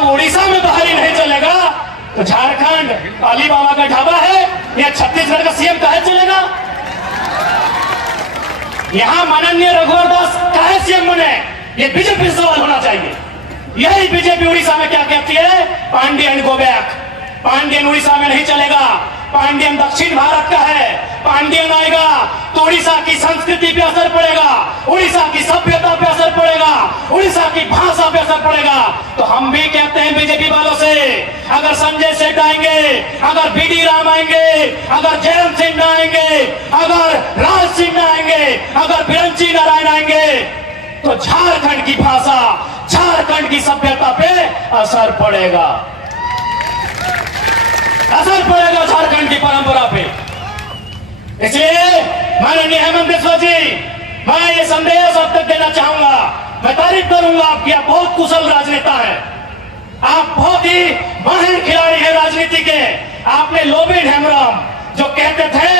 जब उड़ीसा में बहाली नहीं चलेगा तो झारखंड अली बाबा का ढाबा है या छत्तीसगढ़ का सीएम काहे चलेगा? यहां माननीय रघुवर दास काहे सीएम बने, ये बीजेपी से सवाल होना चाहिए। यही बीजेपी उड़ीसा में क्या कहती है, पांडियन गो बैक। पांडियन उड़ीसा में नहीं चलेगा, पांडियन दक्षिण भारत का है। पांडियन आएगा तो उड़ीसा की संस्कृति पे असर पड़ेगा, उड़ीसा की सभ्यता पे असर पड़ेगा, उड़ीसा की भाषा पे असर पड़ेगा। तो हम भी कहते हैं बीजेपी वालों से, अगर संजय सेठ आएंगे, अगर बीडी राम आएंगे, अगर जयंत सिंह आएंगे, अगर राज सिंह आएंगे, अगर बिरंची नारायण आएंगे, तो झारखंड की भाषा, झारखंड की सभ्यता पे असर पड़ेगा, असर पड़ेगा झारखंड की परंपरा पे। इसलिए माननीय हेमंत बिस्वा जी, मैं ये संदेश अब तक देना चाहूंगा। मैं तारीफ करूंगा आपकी, आप बहुत कुशल राजनेता है, आप बहुत ही माहिर खिलाड़ी है राजनीति के। आपने लोबिन हेमराम जो कहते थे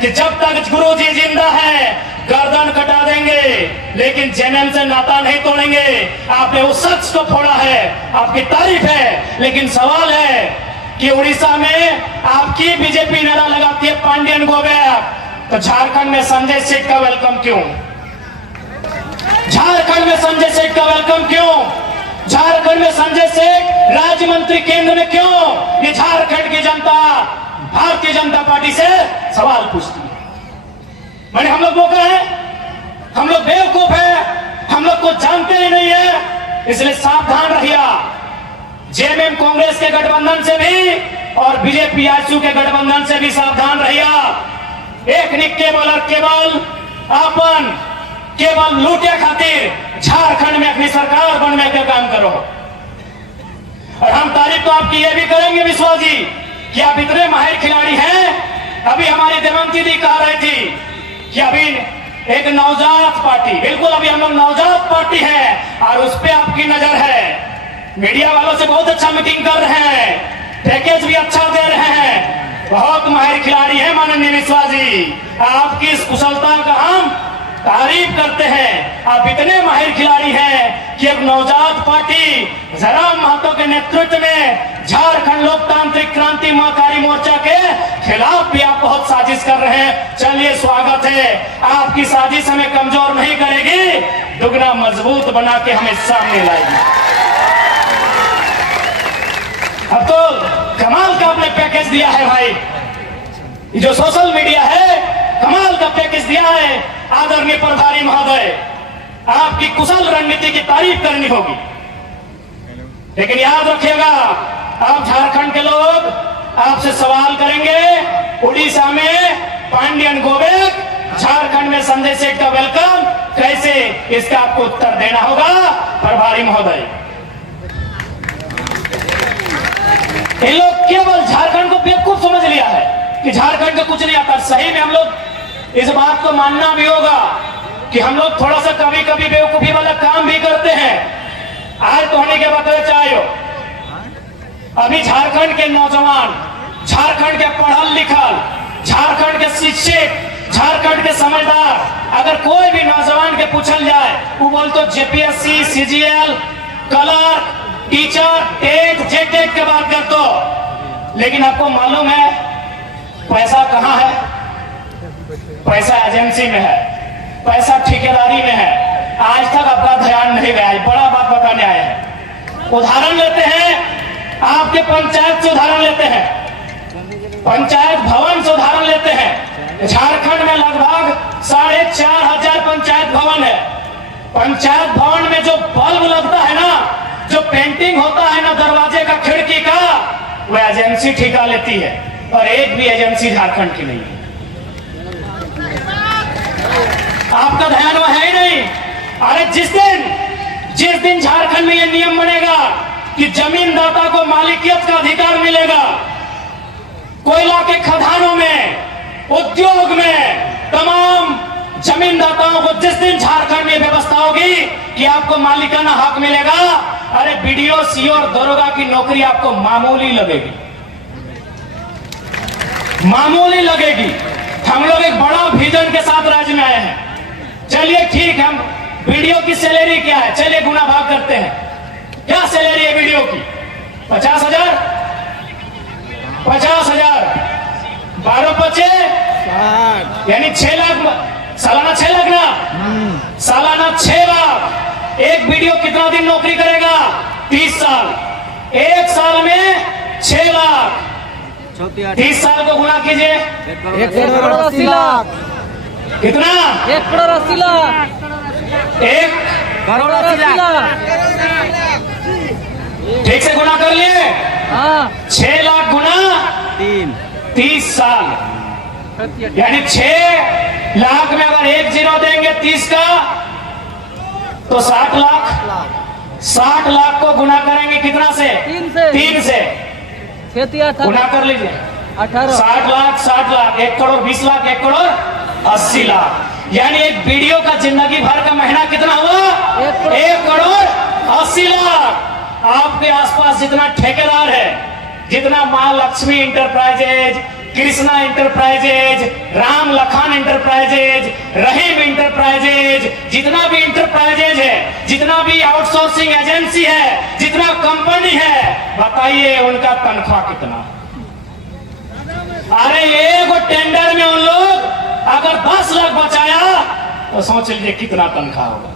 कि जब तक गुरु जी जिंदा है गर्दन कटा देंगे लेकिन जेएमएम से नाता नहीं तोड़ेंगे, आपने उस शख्स को फोड़ा है, आपकी तारीफ है। लेकिन सवाल है कि उड़ीसा में आपकी बीजेपी नारा लगाती है पांडियन गो बैक, तो झारखंड में संजय सेठ का वेलकम क्यों? झारखंड में संजय सेठ का वेलकम क्यों? झारखंड में संजय सेठ राज्य मंत्री केंद्र में क्यों? ये झारखंड की जनता भारतीय जनता पार्टी से सवाल पूछती है। मैंने हम लोग वो कहा है, हम लोग बेवकूफ है, हम लोग को जानते ही नहीं है, इसलिए सावधान रहिए। जेएमएम कांग्रेस के गठबंधन से भी और बीजेपी आजसू के गठबंधन से भी सावधान रहिए। एक ने केवल और केवल अपन केवल लूटे खातिर झारखंड में अपनी सरकार बनने का काम करो। और हम तारीफ तो आपकी ये भी करेंगे विश्वास जी कि आप इतने माहिर खिलाड़ी हैं। अभी हमारी देवंती दी कह रही थी कि अभी एक नवजात पार्टी, बिल्कुल अभी हम लोग नवजात पार्टी है और उस पर आपकी नजर है। मीडिया वालों से बहुत अच्छा मीटिंग कर रहे हैं, पैकेज भी अच्छा दे रहे हैं, बहुत माहिर खिलाड़ी है माननीय विश्वास जी। आपकी इस कुशलता का हम तारीफ करते हैं। आप इतने माहिर खिलाड़ी हैं कि एक नवजात पार्टी जयराम महतो के नेतृत्व में झारखंड लोकतांत्रिक क्रांति महाकारी मोर्चा के खिलाफ भी आप बहुत साजिश कर रहे हैं। चलिए स्वागत है, आपकी साजिश हमें कमजोर नहीं करेगी, दुगना मजबूत बना के हमें सामने लाएगी। अब तो कमाल का आपने पैकेज दिया है भाई, जो सोशल मीडिया है कमाल का पैकेज दिया है। आदरणीय प्रभारी महोदय, आपकी कुशल रणनीति की तारीफ करनी होगी, लेकिन याद रखिएगा आप झारखंड के लोग आपसे सवाल करेंगे उड़ीसा में पांडियन गो बैक, झारखंड में संजय सेठ का वेलकम, कैसे, इसका आपको उत्तर देना होगा प्रभारी महोदय। इन लोग केवल झारखंड को बेवकूफ समझ लिया है कि झारखंड को कुछ नहीं आता। सही में हम लोग इस बात को मानना भी होगा कि हम लोग थोड़ा सा कभी कभी बेवकूफी वाला काम भी करते हैं। आज तो होने के बताए चाहे अभी झारखंड के नौजवान, झारखंड के पढ़ल लिखल, झारखंड के शिक्षित, झारखंड के समझदार, अगर कोई भी नौजवान के पूछल जाए वो बोलते JPSC, CGL, clerk, teacher, TET, JTET की बात कर दो, लेकिन आपको मालूम है पैसा कहां है? पैसा एजेंसी में है, पैसा ठेकेदारी में है। आज तक आपका ध्यान नहीं गया, बड़ा बात बताने आए हैं। उदाहरण लेते हैं, आपके पंचायत से उदाहरण लेते हैं, पंचायत भवन से उदाहरण लेते हैं। झारखंड में लगभग 4,500 पंचायत भवन है। पंचायत भवन में जो बल्ब लगता है ना, जो पेंटिंग होता है ना दरवाजे का, खिड़की का, वह एजेंसी ठेका लेती है, और एक भी एजेंसी झारखंड की नहीं है। आपका ध्यान वह है ही नहीं। अरे जिस दिन झारखंड में यह नियम बनेगा कि जमीनदाता को मालिकियत का अधिकार मिलेगा, कोयला के खदानों में, उद्योग में, तमाम जमीनदाताओं को जिस दिन झारखंड में व्यवस्था होगी कि आपको मालिकाना हक मिलेगा, अरे बीडीओ, सीओ और दरोगा की नौकरी आपको मामूली लगेगी, मामूली लगेगी। हम लोग एक बड़ा विजन के साथ राज्य में आए हैं। चलिए ठीक है, वीडियो की सैलरी क्या है, चलिए गुना भाग करते हैं। क्या सैलरी है वीडियो की? 50,000 50,000 12 यानी 6 लाख, सालाना 6 लाख ना, सालाना 6 लाख। एक वीडियो कितना दिन नौकरी करेगा? 30 साल। एक साल में 6 लाख, 30 साल को गुना कीजिए, 1,80 लाख। कितना? 1,80 लाख। 1,80 लाख। ठीक से गुना कर लिए? हाँ। 6 लाख गुना 30 साल, यानी 6 लाख में अगर 1 जीरो देंगे 30 का तो 60 लाख। 60 लाख को गुना करेंगे कितना से? 3 से। 6 गुना कर लीजिए, 18। 60 लाख 60 लाख, 1 करोड़ 20 लाख, 1 करोड़ 80 लाख। यानी एक वीडियो का जिंदगी भर का महीना कितना हुआ? 1 करोड़ 80 लाख। आपके आसपास जितना ठेकेदार है, जितना Maa Lakshmi Enterprises, Krishna Enterprises, Ram Lakhan Enterprises, Rahim Enterprises, जितना भी इंटरप्राइजेज है, जितना भी आउटसोर्सिंग एजेंसी है, जितना कंपनी है, बताइए उनका तनख्वाह कितना? अरे एक टेंडर में उन लोग अगर 10 लाख बचाया तो सोच लीजिए कितना तनख्वाह होगा।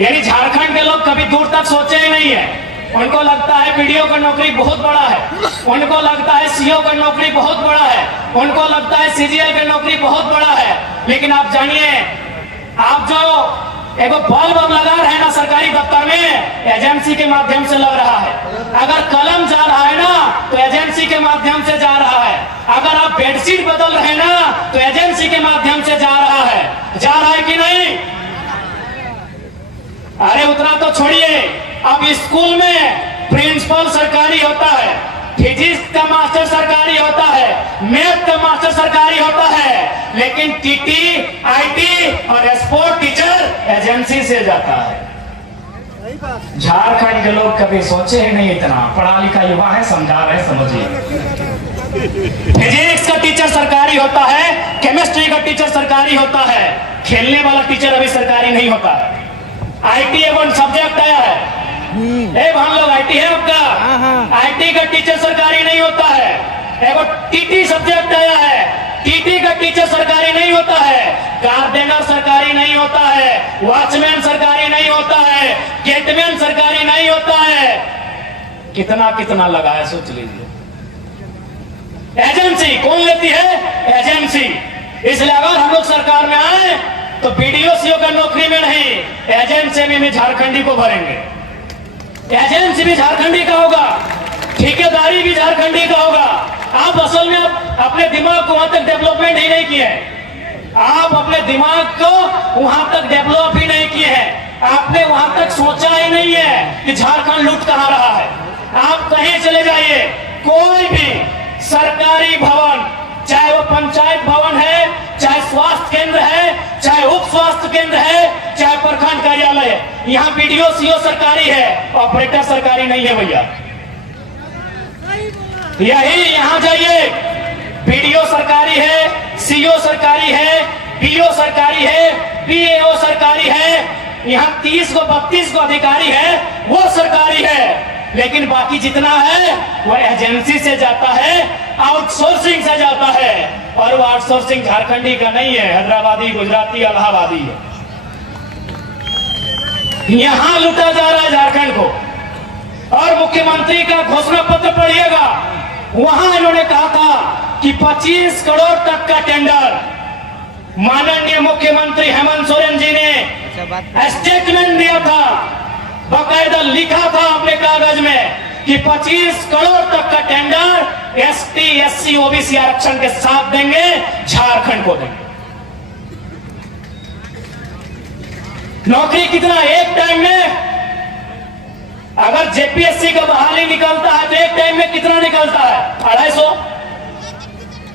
यानी झारखंड के लोग कभी दूर तक सोचे ही नहीं है। उनको लगता है वीडियो का नौकरी बहुत बड़ा है, उनको लगता है सीओ का नौकरी बहुत बड़ा है, उनको लगता है सीजीएल का नौकरी बहुत बड़ा है। लेकिन आप जानिए, आप जो एगो बल्ब लगा रहे हैं ना सरकारी दफ्तर में, एजेंसी के माध्यम से लग रहा है। अगर कलम जा रहा है ना तो एजेंसी के माध्यम से जा रहा है। अगर आप बेडशीट बदल रहे हैं ना तो एजेंसी के माध्यम से जा रहा है। जा रहा है कि नहीं? अरे उतना तो छोड़िए, अब स्कूल में प्रिंसिपल सरकारी होता है, फिजिक्स का मास्टर सरकारी होता है, मैथ का मास्टर सरकारी होता है, लेकिन टीटी, आईटी और स्पोर्ट टीचर एजेंसी से जाता है। झारखंड के लोग कभी सोचे ही नहीं, इतना पढ़ा लिखा युवा है, समझा रहे, समझिए। फिजिक्स का टीचर सरकारी होता है, केमिस्ट्री का टीचर सरकारी होता है, खेलने वाला टीचर अभी सरकारी नहीं होता है। आईटी एवं सब्जेक्ट आया है, हम लोग आईटी है आपका, आईटी का टीचर सरकारी नहीं होता है। एगो टीटी सब्जेक्ट आया है, टीटी का टीचर सरकारी नहीं होता है, गार्डनर सरकारी नहीं होता है, वॉचमैन सरकारी नहीं होता है, गेटमैन सरकारी नहीं होता है। कितना कितना लगा है सोच लीजिए। एजेंसी कौन लेती है? एजेंसी। इसलिए अगर हम लोग सरकार में आए तो बीडीओ सीओ का नौकरी में नहीं, एजेंसी में भी झारखंडी को भरेंगे। एजेंसी भी झारखंडी का होगा, ठेकेदारी भी झारखंडी का होगा। आप असल में आप अपने दिमाग को वहां तक डेवलपमेंट ही नहीं किए हैं। आप अपने दिमाग को वहां तक डेवलप ही नहीं किए हैं। आपने वहां तक सोचा ही नहीं है कि झारखंड लूट कहां रहा है। आप कहीं चले जाइए, कोई भी सरकारी भवन, चाहे वो पंचायत भवन है, चाहे स्वास्थ्य केंद्र है, चाहे उप स्वास्थ्य केंद्र है, चाहे प्रखंड कार्यालय है, यहाँ बीडीओ सीओ सरकारी है, ऑपरेटर सरकारी नहीं है भैया। यही यहाँ जाइए, बीडीओ सरकारी है, सीओ सरकारी है, बीओ सरकारी है, बीएओ सरकारी है, यहाँ 30 को 32 को अधिकारी है, वो सरकारी है। लेकिन बाकी जितना है वो एजेंसी से जाता है, आउटसोर्सिंग से जाता है। और वो आउटसोर्सिंग झारखंडी का नहीं है, हैदराबादी, गुजराती, इलाहाबादी है। यहां लूटा जा रहा है झारखंड को। और मुख्यमंत्री का घोषणा पत्र पढ़िएगा, वहां इन्होंने कहा था कि 25 करोड़ तक का टेंडर। माननीय मुख्यमंत्री हेमंत सोरेन जी ने स्टेटमेंट दिया था, बाकायदा लिखा था अपने कागज में कि 25 करोड़ तक का टेंडर एसटी, एससी, ओबीसी आरक्षण के साथ देंगे, झारखंड को देंगे। नौकरी कितना? एक टाइम में अगर जेपीएससी का बहाली निकलता है तो एक टाइम में कितना निकलता है? 250।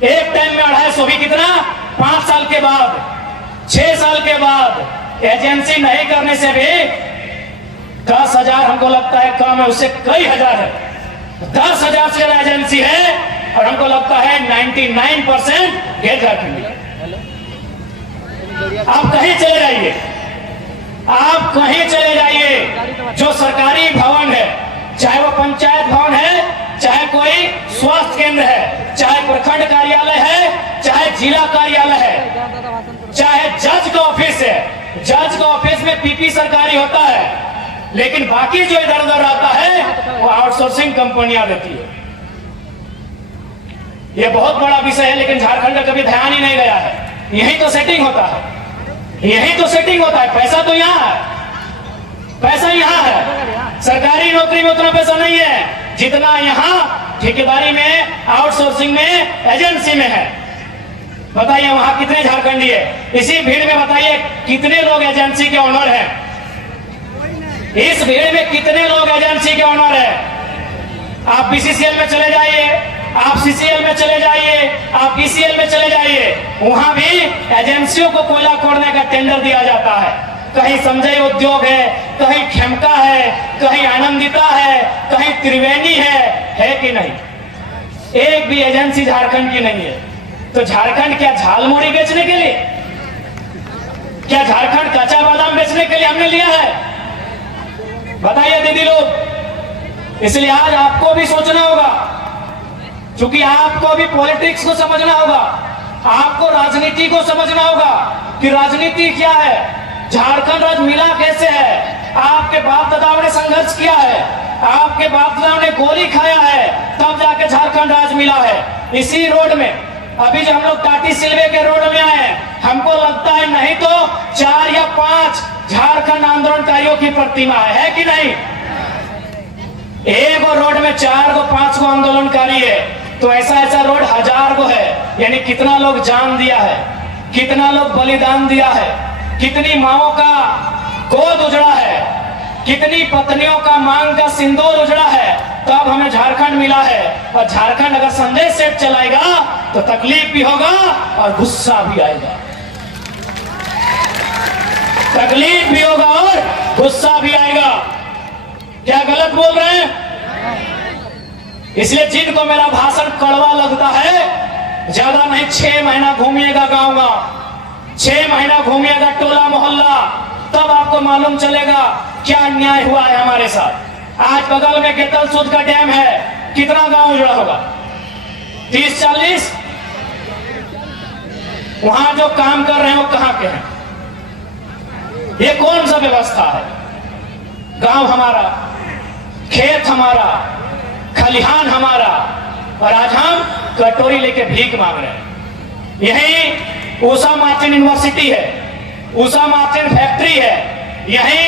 एक टाइम में 250 भी कितना? 5 साल के बाद, 6 साल के बाद। एजेंसी नहीं करने से भी 10,000 हमको लगता है कम है, उससे कई हजार है। 10,000 से ज्यादा एजेंसी है और हमको लगता है 99% गैर झारखंडी। आप कहीं चले जाइए, आप कहीं चले जाइए, जो सरकारी भवन है, चाहे वो पंचायत स्वास्थ्य केंद्र है, चाहे प्रखंड कार्यालय है, चाहे जिला कार्यालय है, चाहे जज का ऑफिस है। जज का ऑफिस में पीपी सरकारी होता है, लेकिन बाकी जो इधर उधर आता है वो आउटसोर्सिंग कंपनियां देती है। ये बहुत बड़ा विषय है, लेकिन झारखंड का कभी ध्यान ही नहीं गया है। यही तो सेटिंग होता है, यही तो सेटिंग होता है। पैसा तो यहाँ है, पैसा यहाँ है। सरकारी नौकरी में उतना पैसा नहीं है जितना यहाँ ठेकेदारी में, आउटसोर्सिंग में, एजेंसी में है। बताइए वहां कितने झारखंडी है? इसी भीड़ में बताइए कितने लोग एजेंसी के ऑनर हैं? इस भीड़ में कितने लोग एजेंसी के ऑनर हैं? आप बीसीसीएल में चले जाइए, आप सीसीएल में चले जाइए, आप बीसीएल में चले जाइए, वहां भी एजेंसियों को कोयला खोदने का टेंडर दिया जाता है। कहीं संजय उद्योग है, कहीं खेमका है, कहीं आनंदिता है, कहीं त्रिवेणी है कि नहीं? एक भी एजेंसी झारखंड की नहीं है। तो झारखंड क्या झालमुड़ी बेचने के लिए, क्या झारखंड कच्चा बादाम बेचने के लिए हमने लिया है? बताइए दीदी लोग। इसलिए आज आपको भी सोचना होगा, क्योंकि आपको भी पॉलिटिक्स को समझना होगा, आपको राजनीति को समझना होगा कि राजनीति क्या है, झारखंड आज मिला कैसे है। आपके बाप दादाओं ने संघर्ष किया है, आपके बाप दादाओं ने गोली खाया है, तब जाके झारखंड आज मिला है। इसी रोड में अभी जो हम लोग टाटी सिलवे के रोड में आए, हमको लगता है नहीं तो 4 या 5 झारखंड आंदोलनकारियों की प्रतिमा है कि नहीं? एक रोड में 4 को 5 को आंदोलनकारी है, तो ऐसा ऐसा रोड 1000 को है। यानी कितना लोग जान दिया है, कितना लोग बलिदान दिया है, कितनी माओं का गोद उजड़ा है, कितनी पत्नियों का मांग का सिंदूर उजड़ा है, तब हमें झारखंड मिला है। और झारखंड अगर संदेश सेट चलाएगा तो तकलीफ भी होगा और गुस्सा भी आएगा, तकलीफ भी होगा और गुस्सा भी आएगा। क्या गलत बोल रहे हैं? इसलिए जिनको मेरा भाषण कड़वा लगता है, ज्यादा नहीं 6 महीना घूमिएगा गांव-गांव, 6 महीना घूमिएगा टोला मोहल्ला, तब आपको मालूम चलेगा क्या अन्याय हुआ है हमारे साथ। आज बगल में गेतल सूद का डैम है, कितना गांव उजड़ा होगा? 30-40। वहां जो काम कर रहे हैं वो कहां के हैं? ये कौन सा व्यवस्था है? गांव हमारा, खेत हमारा, खलिहान हमारा, और आज हम कटोरी लेके भीख मांग रहे हैं। यही उषा मार्टिन यूनिवर्सिटी है, उषा मार्टिन फैक्ट्री है, यही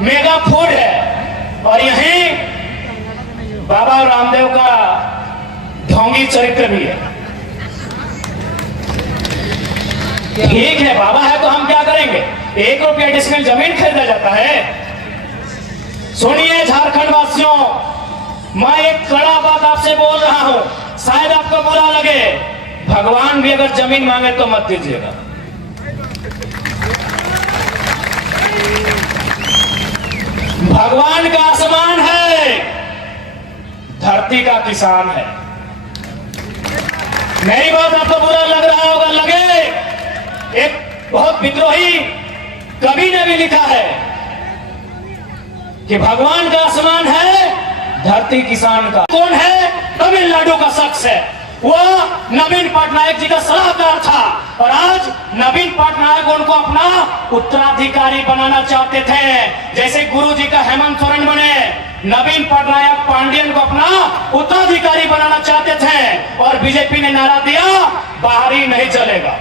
मेगा फूड है, और यही बाबा रामदेव का ढोंगी चरित्र भी है। ठीक है, बाबा है तो हम क्या करेंगे? 1 रुपया डिस्मिल जमीन खरीदा जाता है? सुनिए झारखंड वासियों, मैं एक कड़ा बात आपसे बोल रहा हूं, शायद आपको बुरा लगे, भगवान भी अगर जमीन मांगे तो मत दीजिएगा। भगवान का आसमान है, धरती का किसान है। मेरी बात आपको बुरा लग रहा होगा, लगे। एक बहुत विद्रोही कवि ने भी लिखा है कि भगवान का आसमान है, धरती किसान का। कौन है? तमिलनाडु का शख्स है, वो नवीन पटनायक जी का सलाहकार था, और आज नवीन पटनायक उनको अपना उत्तराधिकारी बनाना चाहते थे। जैसे गुरु जी का हेमंत सोरेन बने, नवीन पटनायक पांडियन को अपना उत्तराधिकारी बनाना चाहते थे, और बीजेपी ने नारा दिया बाहरी नहीं चलेगा।